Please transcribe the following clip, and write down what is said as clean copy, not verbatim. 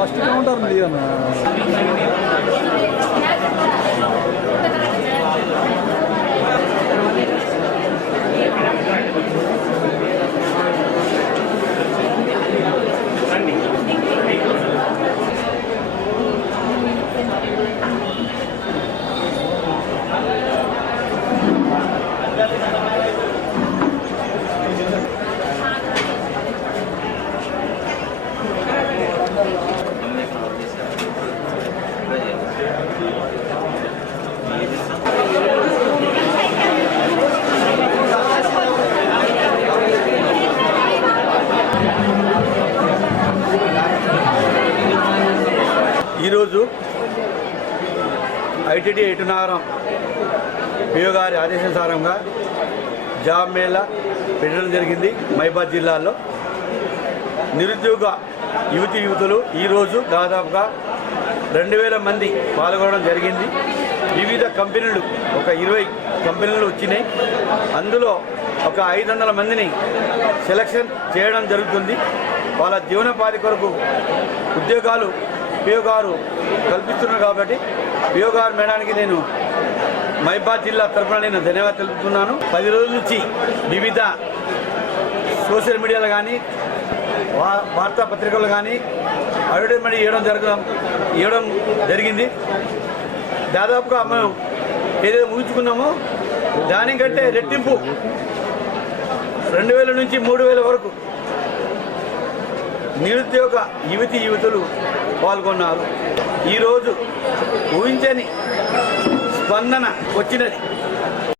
First counter ఉంది అన్న. ఈరోజు ఐటీడీ ఎటునాగరం పిఓ గారి ఆదేశానుసారంగా జాబ్ మేళా పెట్టడం జరిగింది. మహిబాద్ జిల్లాలో నిరుద్యోగ యువతులు ఈరోజు దాదాపుగా 2000 మంది పాల్గొనడం జరిగింది. వివిధ కంపెనీలు ఒక 20 కంపెనీలు వచ్చినాయి. అందులో ఒక 500 మందిని సెలక్షన్ చేయడం జరుగుతుంది. వాళ్ళ జీవనోపాధి కొరకు ఉద్యోగాలు పిఓ గారు కల్పిస్తున్నారు. కాబట్టి పిఓ గారు మేడానికి నేను మహిబాద్ జిల్లా తరఫున నేను ధన్యవాదాలు తెలుపుతున్నాను. 10 రోజుల నుంచి వివిధ సోషల్ మీడియాలో కానీ వార్తాపత్రికలు కానీ అడ్వర్టైజ్మెంట్ ఇవ్వడం జరిగింది. దాదాపుగా మనం ఏదైతే ఊహించుకున్నామో దానికంటే రెట్టింపు 2000 నుంచి 3000 వరకు నిరుద్యోగ యువతులు పాల్గొన్నారు. ఈరోజు ఊహించని స్పందన వచ్చినది.